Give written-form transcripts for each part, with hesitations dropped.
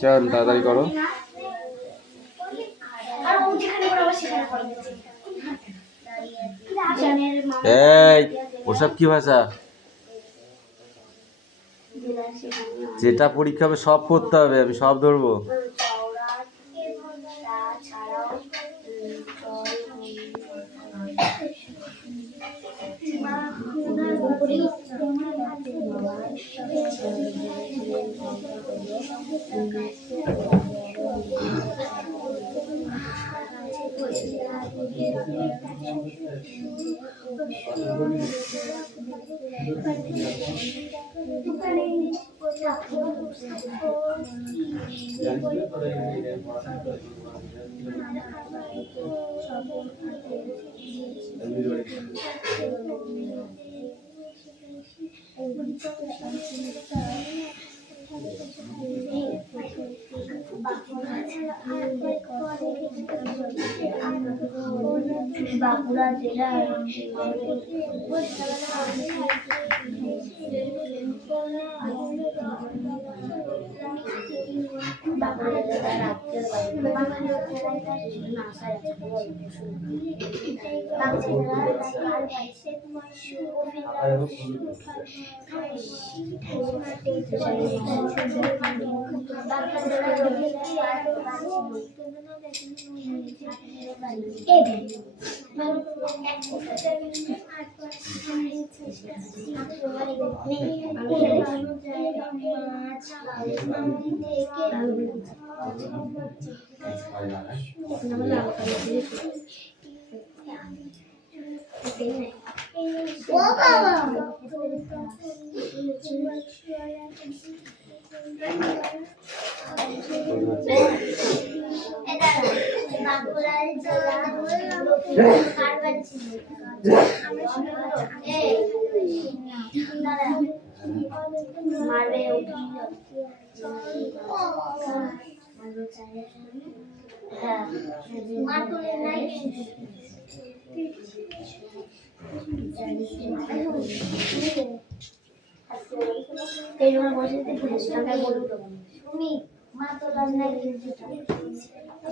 চল তাড়াতাড়ি করো। এই ওসব কি ভাষা? যেটা পরীক্ষা হবে সব করতে হবে, আমি সব ধরবো। বাঁকুড়া জেলার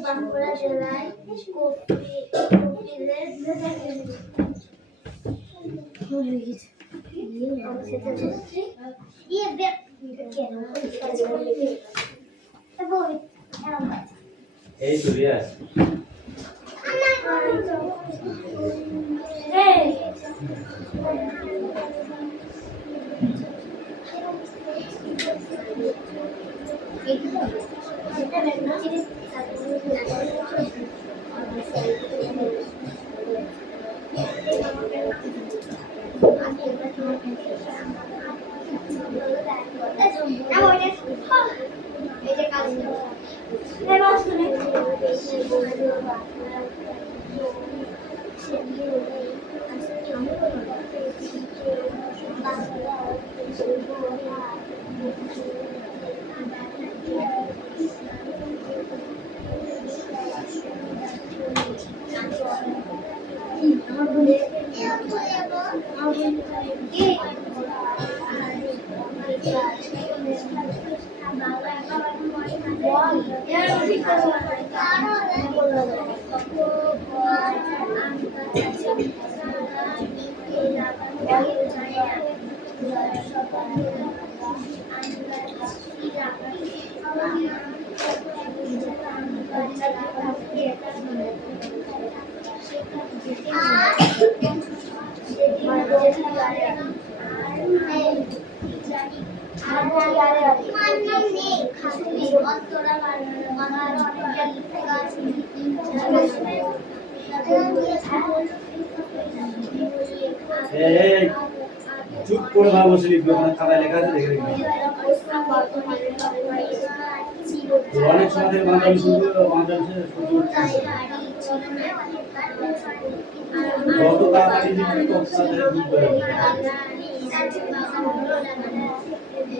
বাঁকুড়া জেলায় এই তো রিয়াজ চুপ করে ভাবো লিখবে মানে খাতায় লেখা আছে দেখে লিখবে অনেক সময় থেকে বাংলা শুরু যত তাড়াতাড়ি লিখবে তত তাড়াতাড়ি বুঝবে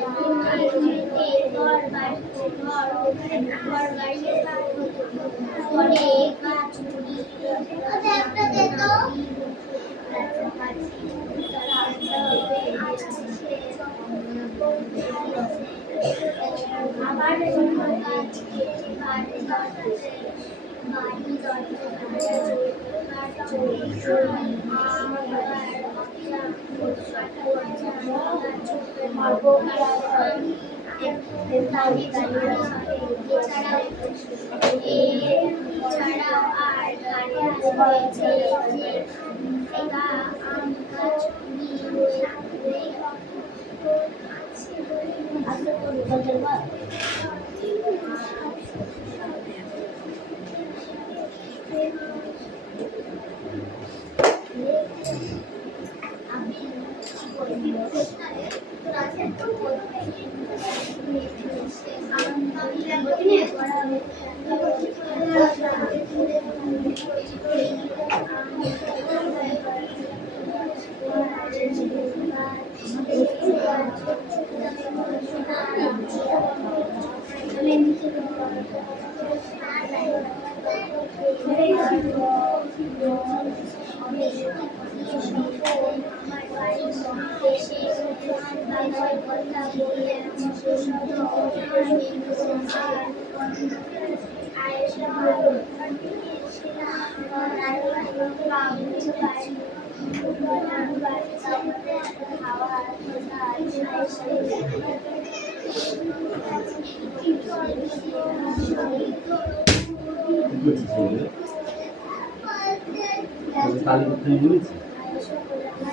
কালী করতে বলেছি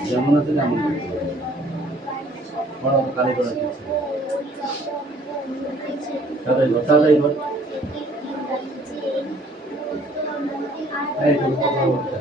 যেমন আছে তেমন বড় কালী করা তাদের তাদের এই তো কথা বলতে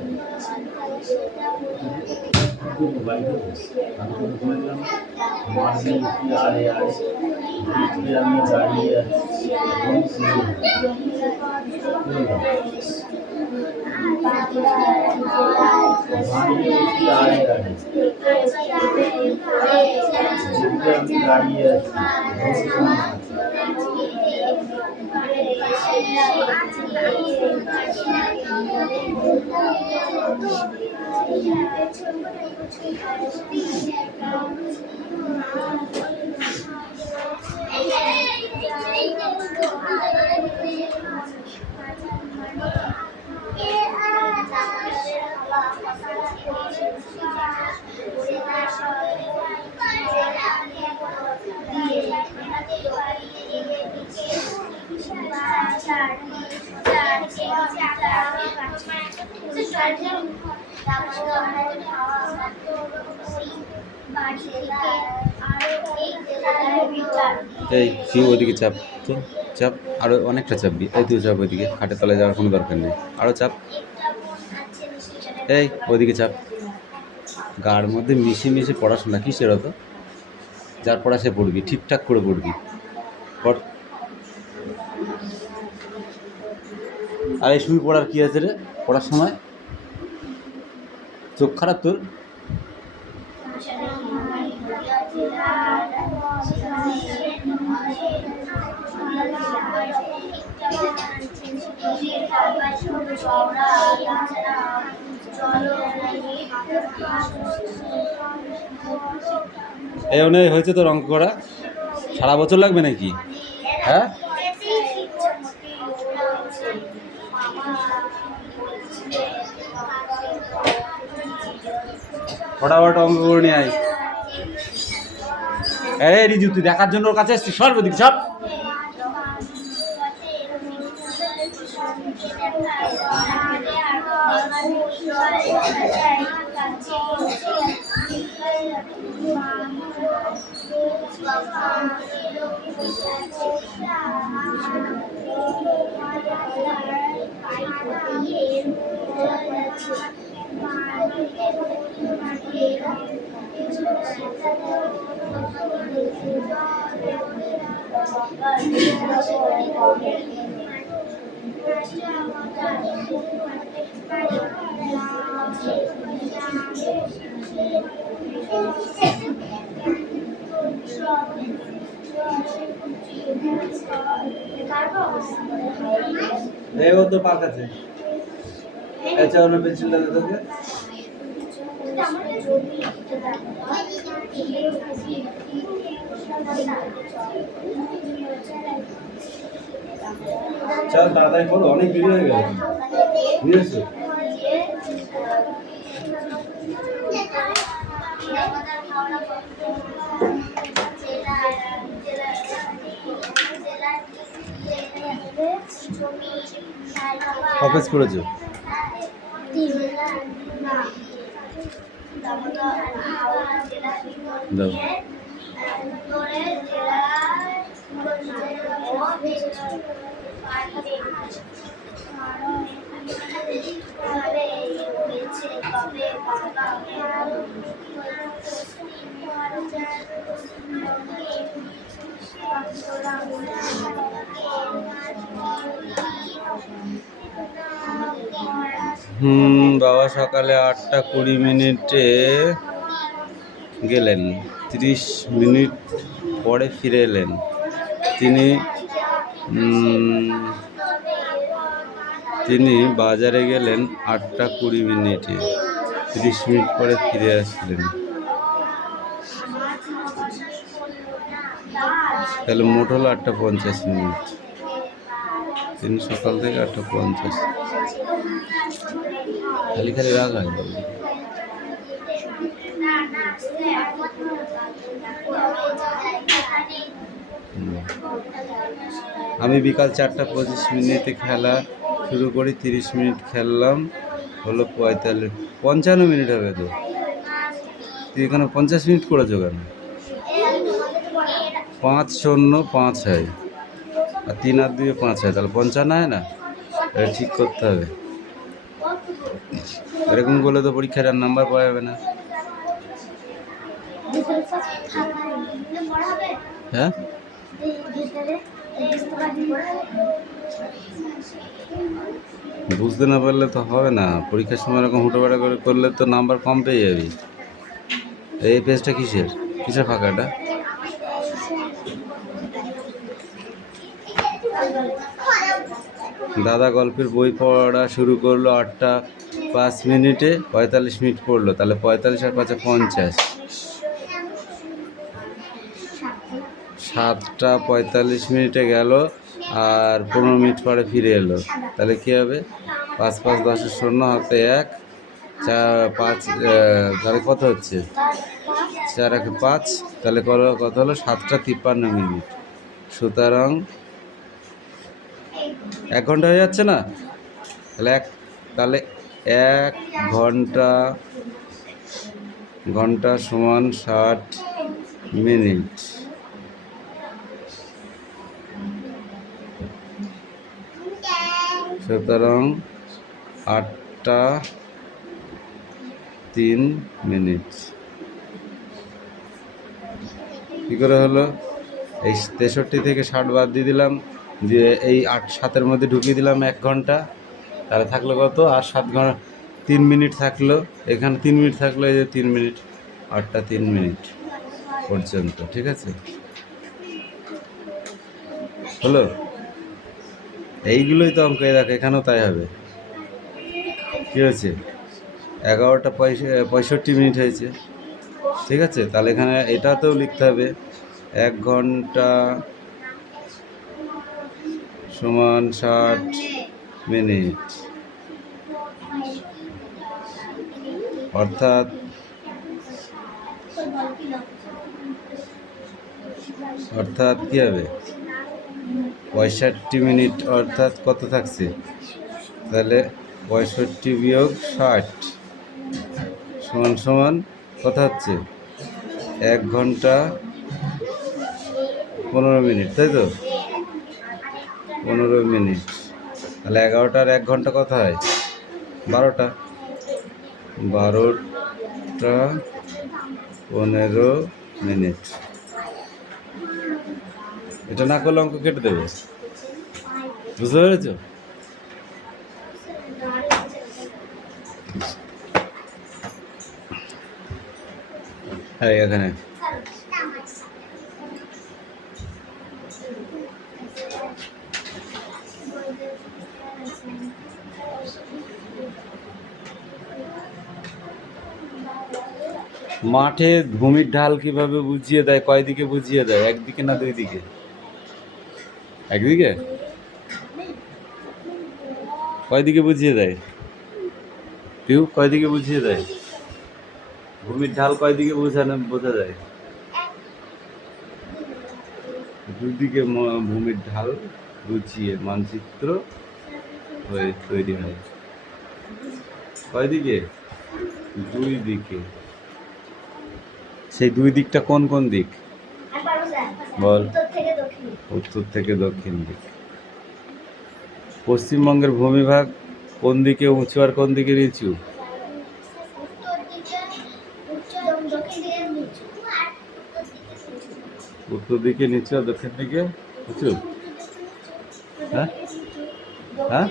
আমি দাঁড়িয়ে আছি এই তুই ওইদিকে চাপ তো চাপ আরো অনেকটা চাপবি এই তুই চাপ ওইদিকে খাটের তলায় যাওয়ার কোনো দরকার নেই আরো চাপ এই ওইদিকে চাপ গার মধ্যে মিশে মিশে পড়াশোনা কিসের হতো যার পড়া সে পড়বি ঠিকঠাক করে পড়বি পড় আর এই শুয়ে পড়ার কী আছে রে পড়ার সময় চোখ খারাপ তোর এই অনেক হয়েছে তোর অঙ্ক করা সারা বছর লাগবে নাকি হ্যাঁ ফটাফট অঙ্ক করে নিয়ে আয় এই রিজু তুই দেখার জন্য ওর কাছে এসছিস সর্বদিক সব এই ও তো পাক আছে আচ্ছা ওর পেন্সিলটা দে তোকে চল তাড়াতাড়ি করো অনেক দেরি হয়ে গেল বুঝেছো কপেজ করেছো দাও বাবা সকালে 8:20 গেলেন, 30 মিনিট পরে ফিরে এলেন। তিনি বাজারে গেলেন 8:20, 30 মিনিট পরে ফিরে আসলেন। তাহলে মোট হলো 8:50। তিনি সকাল থেকে 8:50 খালি খালি রাগ হয়। আমি বিকাল 4:25 খেলা শুরু করি, 30 মিনিট খেললাম, হলো 55 মিনিট হবে তো। তুই এখানে 50 মিনিট করেছো কেন? 5:05 হয় আর 3 আর 2 5 হয়, তাহলে 55 হয় না? এটা ঠিক করতে হবে। এরকম করলে তো পরীক্ষার আর নাম্বার পাওয়া যাবে না। হ্যাঁ বুঝতে না পারলে তো হবে না। পরীক্ষার সময় এরকম হুটোপাটা করে করলে তো নাম্বার কম পেয়ে যাবি। এই পেজটা কিসের ফাঁকাটা? দাদা গল্পের বই পড়া শুরু করলো 8:05, 45 মিনিট পড়লো, তাহলে 45 আর 5 50। 7:45 গেল আর 15 মিনিট পরে ফিরে এলো, তাহলে কী হবে? 5 5 10 0 হাতে 1 4 5, তাহলে কত হচ্ছে? 4 1 5, তাহলে কত হলো? 7:53। সুতরাং 1 ঘন্টা হয়ে যাচ্ছে না? তাহলে 1 ঘন্টা সমান 60 মিনিট। সুতরাং 8:03। কী করে হলো? এই 63 থেকে 60 বাদ দিয়ে দিলাম, দিয়ে এই 8-7-এর মধ্যে ঢুকিয়ে দিলাম 1 ঘন্টা, তাহলে থাকলো কত? আর 7 ঘন্টা 3 মিনিট থাকলো, এখানে 3 মিনিট থাকলো, এই যে 3 মিনিট, 8:03 পর্যন্ত। ঠিক আছে, হলো? এইগুলোই তো অঙ্ক। দেখো এখানেও তাই হবে। কী হয়েছে? 11:65 হয়েছে। ঠিক আছে, তাহলে এখানে এটাতেও লিখতে হবে 1 ঘন্টা সমান 60 মিনিট। অর্থাৎ কী হবে? 65 মিনিট, অর্থাৎ কত থাকছে? তাহলে 65 বিয়োগ 60 সমান কত হচ্ছে? 1 ঘন্টা 15 মিনিট, তাই তো? 15 মিনিট, তাহলে 11টা আর 1 ঘন্টা কত হয়? 12টা। 12:15 মিনিট। এটা না করলে অঙ্ক কেটে দেবে। বুঝতে পেরেছো? হ্যাঁ, এখানে মাঠে ভূমির ঢাল কিভাবে বুঝিয়ে দেয়? কয় দিকে বুঝিয়ে দেয়? একদিকে না দুই দিকে? একদিকে? কয় দিকে বুঝিয়ে দেয়? পিউ কয় দিকে বুঝিয়ে দেয়? ভূমির ঢাল কয় দিকে বোঝা যায়? দুদিকে ভূমির ঢাল বুঝিয়ে মানচিত্র তৈরি হয়। কয় দিকে? দুই দিকে। সেই দুই দিকটা কোন কোন দিক বল? উত্তর থেকে দক্ষিণ দিক। পশ্চিমবঙ্গের ভূমিভাগ কোন দিকে উঁচু আর কোন দিকে নিচু? উত্তর দিকে নিচু আর দক্ষিণ দিকে উঁচু। হ্যাঁ হ্যাঁ,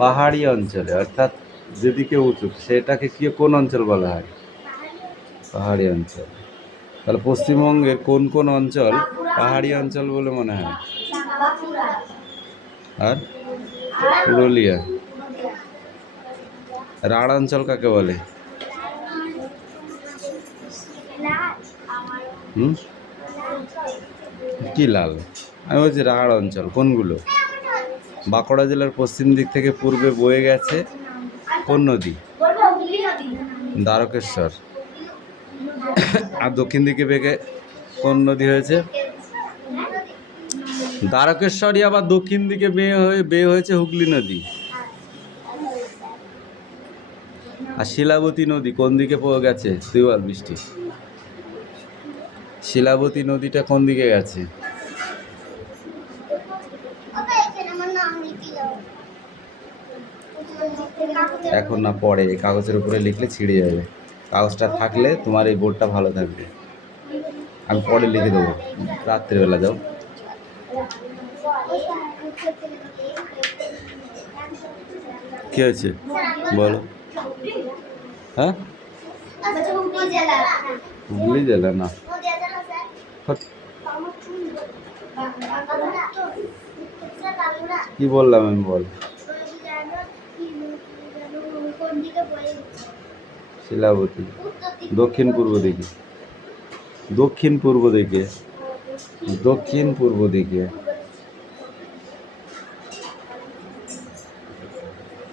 পাহাড়ি অঞ্চলে, অর্থাৎ যেদিকে উঁচু সেটাকে কি কোন অঞ্চল বলা হয়? পাহাড়ি অঞ্চল। তাহলে পশ্চিমবঙ্গের কোন কোন অঞ্চল পাহাড়ি অঞ্চল বলে মনে হয়? আর পুরুলিয়া। রাঢ় অঞ্চল কাকে বলে? কি লাল? আমি বলছি রাঢ় অঞ্চল কোনগুলো? বাঁকুড়া জেলার পশ্চিম দিক থেকে পূর্বে বয়ে গেছে কোন নদী? দ্বারকেশ্বর। আর দক্ষিণ দিকে বেগে কোন নদী হয়েছে? দ্বারকেশ্বরই আবার দক্ষিণ দিকে বেয়ে হয়েছে হুগলি নদী। আর শিলাবতী নদী কোন দিকে গেছে? তুই বল বৃষ্টি। শিলাবতী নদীটা কোন দিকে গেছে? এখন না, পরে। কাগজের উপরে লিখলে ছিঁড়ে যাবে। কাগজটা থাকলে তোমার এই বোর্ডটা ভালো থাকবে। আমি পরে লিখে দেবো, রাত্রিবেলা যাও। কি হয়েছে বলো? হ্যাঁ, হুগলি জেলা না। কি বললাম আমি? বল। শিলাবতী দক্ষিণ পূর্ব দিকে। দক্ষিণ পূর্ব দিকে। দক্ষিণ পূর্ব দিকে।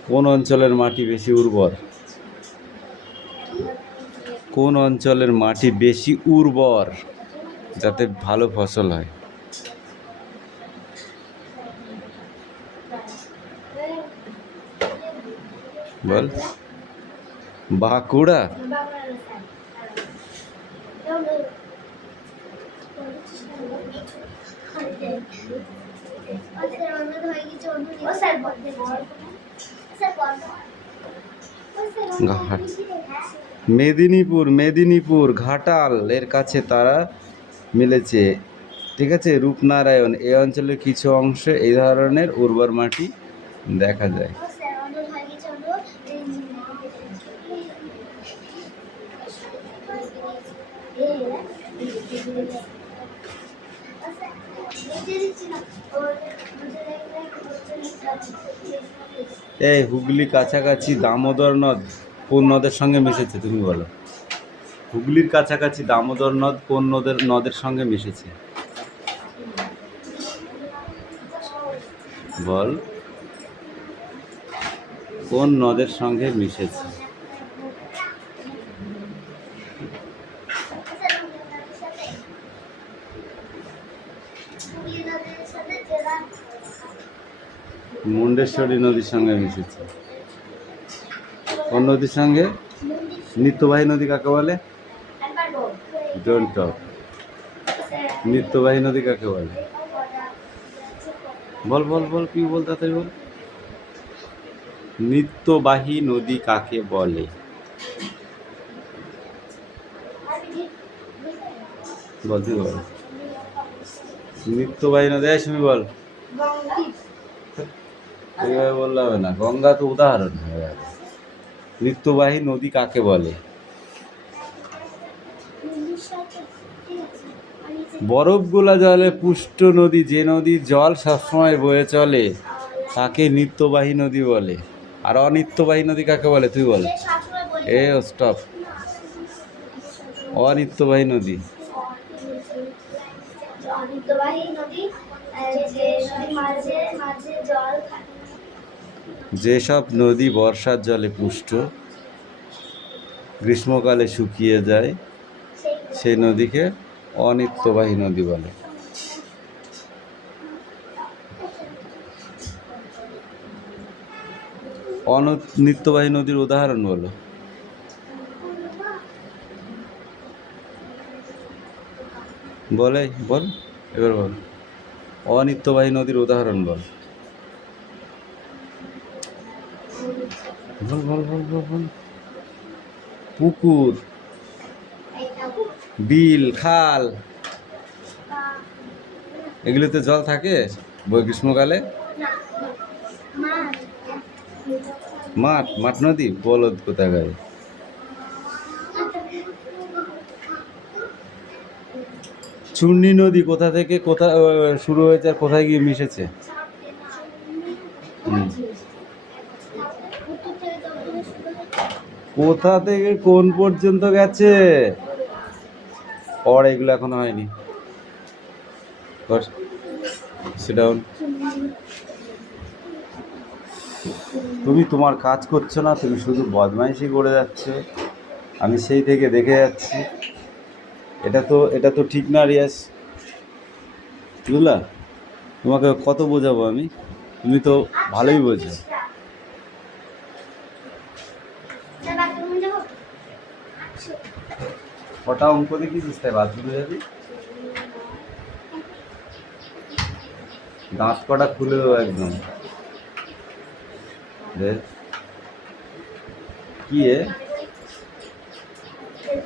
কোন অঞ্চলের মাটি বেশি উর্বর? কোন অঞ্চলের মাটি বেশি উর্বর যাতে ভালো ফসল হয়? বল। বাঁকুড়া। মেদিনীপুর। মেদিনীপুর ঘাটাল এর কাছে তারা মিলেছে। ঠিক আছে। রূপনারায়ণ এই অঞ্চলের কিছু অংশে এই ধরনের উর্বর মাটি দেখা যায়। এই হুগলি কাছাকাছি দামোদর নদ কোন নদের সঙ্গে মিশেছে? তুমি বলো। হুগলির কাছাকাছি দামোদর নদ কোন নদের সঙ্গে মিশেছে? বল, কোন নদের সঙ্গে মিশেছে? মুন্ডেশ্বরী নদীর সঙ্গে মিশেছে। কোন নদীর সঙ্গে? নিত্যবাহী নদী কাকে বলে? Don't talk. নিত্যবাহী নদী কাকে বলে? বল বল বল, কি বল, তাড়াতাড়ি বল। নিত্যবাহী নদী কাকে বলে? বল, তুই বল। নিত্যবাহী নদী শুনি বল। এইভাবে বললে হবে না, গঙ্গা তো উদাহরণ হয়ে গেছে। নিত্যবাহী নদী কাকে বলে? বরফ গোলা জলে পুষ্ট নদী, যে নদীর জল সবসময় বয়ে চলে তাকে নিত্যবাহী নদী বলে। আর অনিত্যবাহী নদী কাকে বলে তুই বল? স্টপ। অনিত্যবাহী নদী যেসব নদী বর্ষার জলে পুষ্ট, গ্রীষ্মকালে শুকিয়ে যায়, সেই নদীকে অনিত্যবাহী নদী বলে। অনিত্যবাহী নদীর উদাহরণ বলো। বল, এবার বল, অনিত্যবাহী নদীর উদাহরণ বল। বল। পুকুর, বিল, খাল, এগুলোতে জল থাকে গ্রীষ্মকালে। মাঠ নদী, বলদ কোথাকার। চূর্ণী নদী কোথা থেকে শুরু হয়েছে আর কোথায় গিয়ে মিশেছে? কোথা থেকে কোন পর্যন্ত গেছে? এগুলো এখনো হয়নি। তুমি তোমার কাজ করছো না, তুমি শুধু বদমাইশি করে যাচ্ছে, আমি সেই থেকে দেখে যাচ্ছি। এটা তো ঠিক না রিয়াজ, বুঝলা? তোমাকে কত বোঝাবো আমি, তুমি তো ভালোই বোঝো। কটা অঙ্ক দেখিস তাই বাথরুমে যাবি? দাঁত কটা খুলে দেবো একদম। কি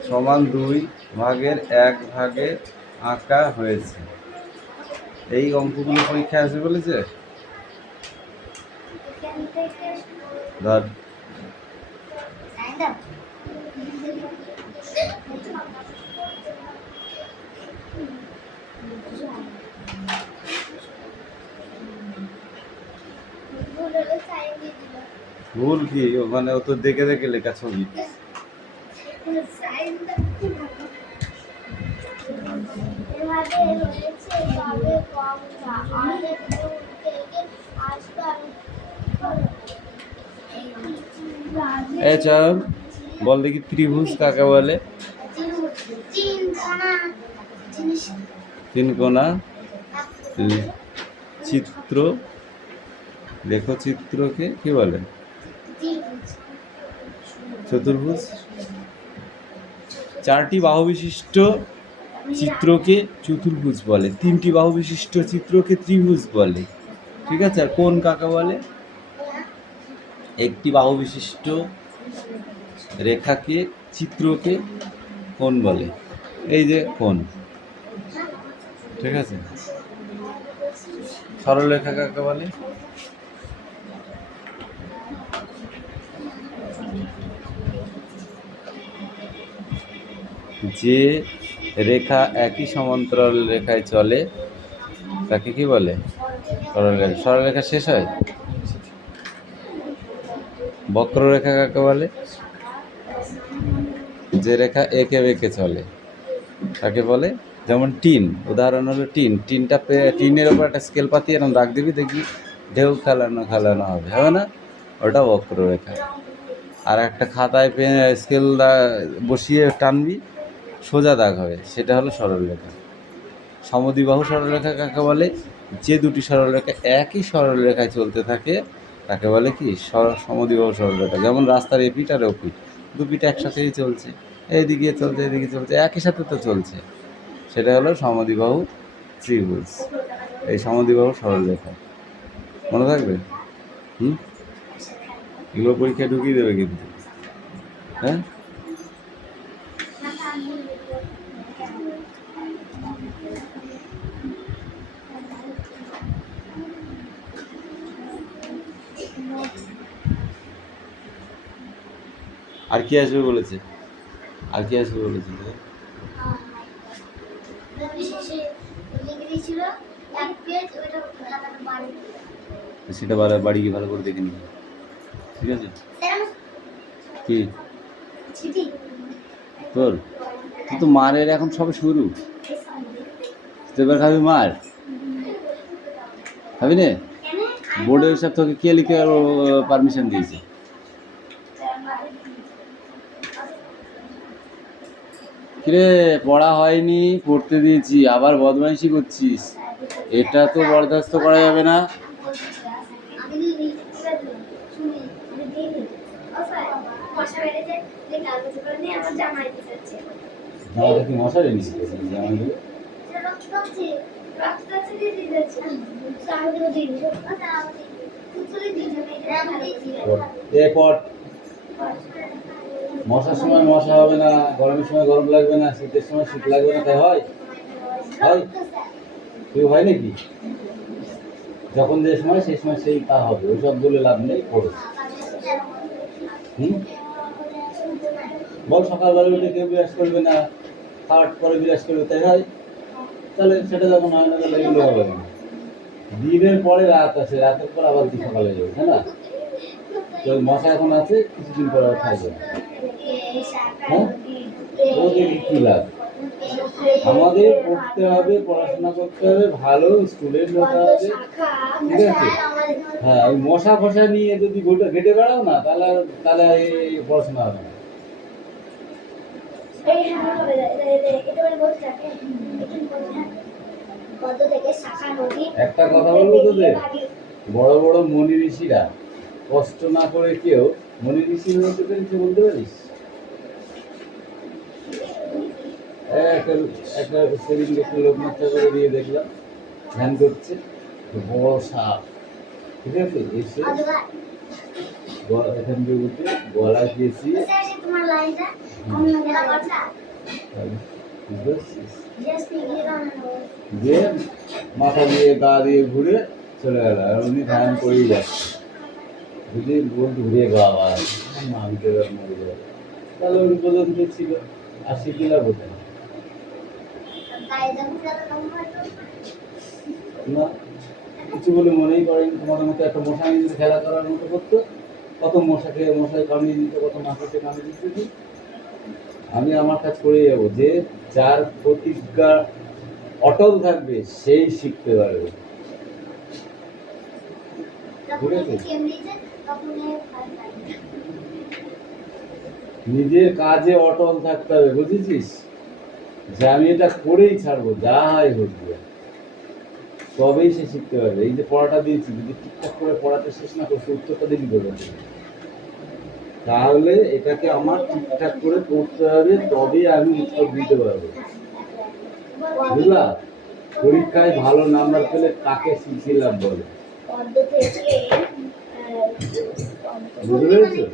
সমান 2/1 আঁকা হয়েছে। এই অঙ্কগুলো পরীক্ষায় আসবে বলেছে। ধর ভুল কি ওখানে, ও তো দেখে দেখে লেখা ছবি। চল বল দেখি, ত্রিভুজ কাকে বলে? তিন কোণা চিত্র, লেখো চিত্রকে কি বলে? চতুর্ভুজ। 4টি বাহু বিশিষ্ট চিত্রকে চতুর্ভুজ বলে, 3টি বাহু বিশিষ্ট চিত্রকে ত্রিভুজ বলে। ঠিক আছে। আর কোণ কাকে বলে? 1টি বাহু বিশিষ্ট রেখাকে, চিত্রকে কোণ বলে। এই যে কোণ। ঠিক আছে। সরলরেখা কাকে বলে? যে রেখা একই সমান্তরাল রেখায় চলে তাকে কি বলে? সরলরেখা। সরলরেখা শেষ হয়। বক্ররেখা কাকে বলে? যে রেখা এঁকে বেঁকে চলে তাকে বলে, যেমন টিন, উদাহরণ হলো টিন। টিনের ওপর একটা স্কেল পাতি এরকম দাগ দিবি, দেখবি ঢেউ খেলানো হবে না? ওটা বক্ররেখা। আর একটা খাতায় স্কেল বসিয়ে টানবি, সোজা দাগ হবে, সেটা হলো সরলরেখা। সমদ্বিবাহু সরলরেখা কাকে বলে? যে দুটি সরলরেখা একই সরলরেখায় চলতে থাকে তাকে বলে কি? সমদ্বিবাহু সরলরেখা। যেমন রাস্তার এপিঠ আর ওপিঠ, দুপিঠ একসাথেই চলছে, এদিকে চলছে, একই সাথে তো চলছে, সেটা হলো সমদ্বিবাহু ত্রিভুজ। এই সমদ্বিবাহু সরলরেখা মনে থাকবে। এগুলো পরীক্ষায় ঢুকিয়ে দেবে কিন্তু। হ্যাঁ, আর কি আসবে বলেছে? সেটা বাড়ি গিয়ে ভালো করে দেখে নিবি, ঠিক আছে? কি তোর তুই তো মারের এখন সবে শুরু, তুই এবার খাবি মার, খাবি না? বোর্ডের হিসাব তোকে কে লিখে আরো পারমিশন দিয়েছে? কিরে পড়া হয়নি, পড়তে দিয়েছি, আবার বদমাইশি করছিস, এটা তো বরদাস্ত করা যাবে না। জামাটা কি মশারি নিয়েছিল জামাগুলো? মশার সময় মশা হবে না, গরমের সময় গরম লাগবে না, শীতের সময় শীত লাগবে না, তাই হয়? হয় কেউ হয় নাকি? যখন যে সময় সেই সময় সেই তা হবে, ওইসব বলে লাভ নেই, পড়ে। বল সকালবেলা উঠে কেউ বিরাজ করবে না, খাওয়ার পরে বিরাজ করবে, তাই হয়? তাহলে সেটা যখন হয় না তাহলে এগুলো হবে না। দিনের পরে রাত আছে, রাতের পর আবার সকালে যাবে, তাই না? তো মশা এখন আছে, কিছুদিন পরে আর থাকবে। হ্যাঁ, ওদের কি লাভ? আমাদের পড়তে হবে, পড়াশোনা করতে হবে, ভালো স্টুডেন্ট হতে হবে, ঠিক আছে? হ্যাঁ, ওই মশা ফসা নিয়ে যদি ঘেটে বেড়াও না, তাহলে তাহলে এই পড়াশোনা হবে না। একটা কথা বলবো তোদের, বড় বড় মনি ঋষিরা কষ্ট না করে কেউ মনি ঋষি হতে পেরেছে বলতে পারিস? একটা সেদিনকে একটু লোকনাথ ঠাকুরে দিয়ে দেখলাম ধ্যান করছে, বড় সাপ, ঠিক আছে, এসে এখান থেকে উঠে গলা দিয়েছি, দিয়ে মাথা দিয়ে গা দিয়ে ঘুরে চলে গেল, আর উনি ধ্যান করেই যাচ্ছে। যদি বলতে ঘুরিয়ে বাবা আমি তো মরে যাবো, তাহলে ওই পর্যন্ত ছিল, আর শিখিলা বোঝে না, কিছু বলে মনেই করেন। তোমাদের মতো একটা মশা নিয়ে খেলা করার মতো করতো, কত মশাকে মশায় কামিয়ে দিত, কত মাথাকে কামিয়ে দিত। আমি আমার কাজ করে যাবো, যে যার প্রতিজ্ঞা অটল থাকবে সেই শিখতে পারবে, ঠিক আছে? নিজের কাজে অটল থাকতে হবে, বুঝেছিস? যে আমি এটা করেই ছাড়বো, যাই হোক, তবেই সে শিখতে পারবে। এই যে পড়াটা দিয়েছি, যদি ঠিকঠাক করে পড়াতে শেষ না করছে, উত্তরটা দিবি করবে, তাহলে এটাকে আমার ঠিকঠাক করে পড়তে হবে, তবেই আমি উত্তর দিতে পারবো, বুঝলা? পরীক্ষায় ভালো নাম্বার পেলে কাকে শিখিলাম বলে, বুঝতে পেরেছো?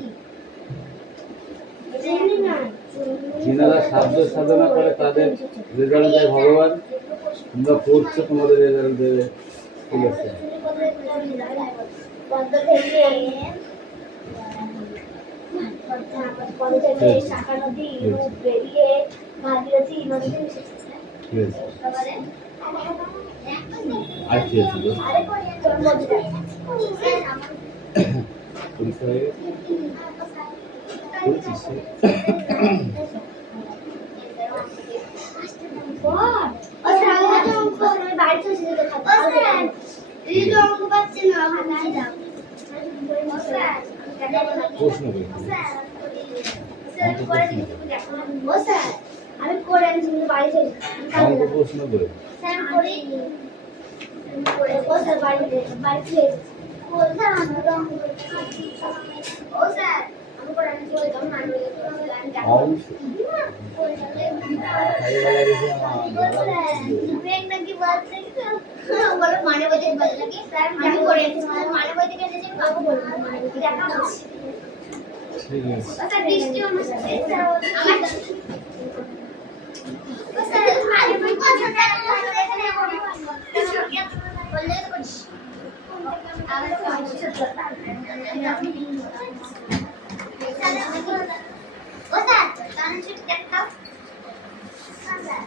যিনারা সাধ্য সাধনা করে তাদের রেজাল্ট দেয় ভগবান। তোমরা পড়ছো, তোমাদের রেজাল্ট দেবে, ঠিক আছে? আর কি আছে পরীক্ষা হয়ে গেছে, বলছিস? প্রশ্ন করি, আমি করে অঙ্ক প্রশ্ন করে মানে বলতে আমি করে মানে বলতে গেলে বাবু বলবো মানে বলতে দেখা হচ্ছে, ঠিক আছে? আচ্ছা দৃষ্টি অনুসারে আমার স্যার আরে বই কথা জানা এখানে বললে করিস আর ও স্যার কারণ ছুটি দেখাও স্যার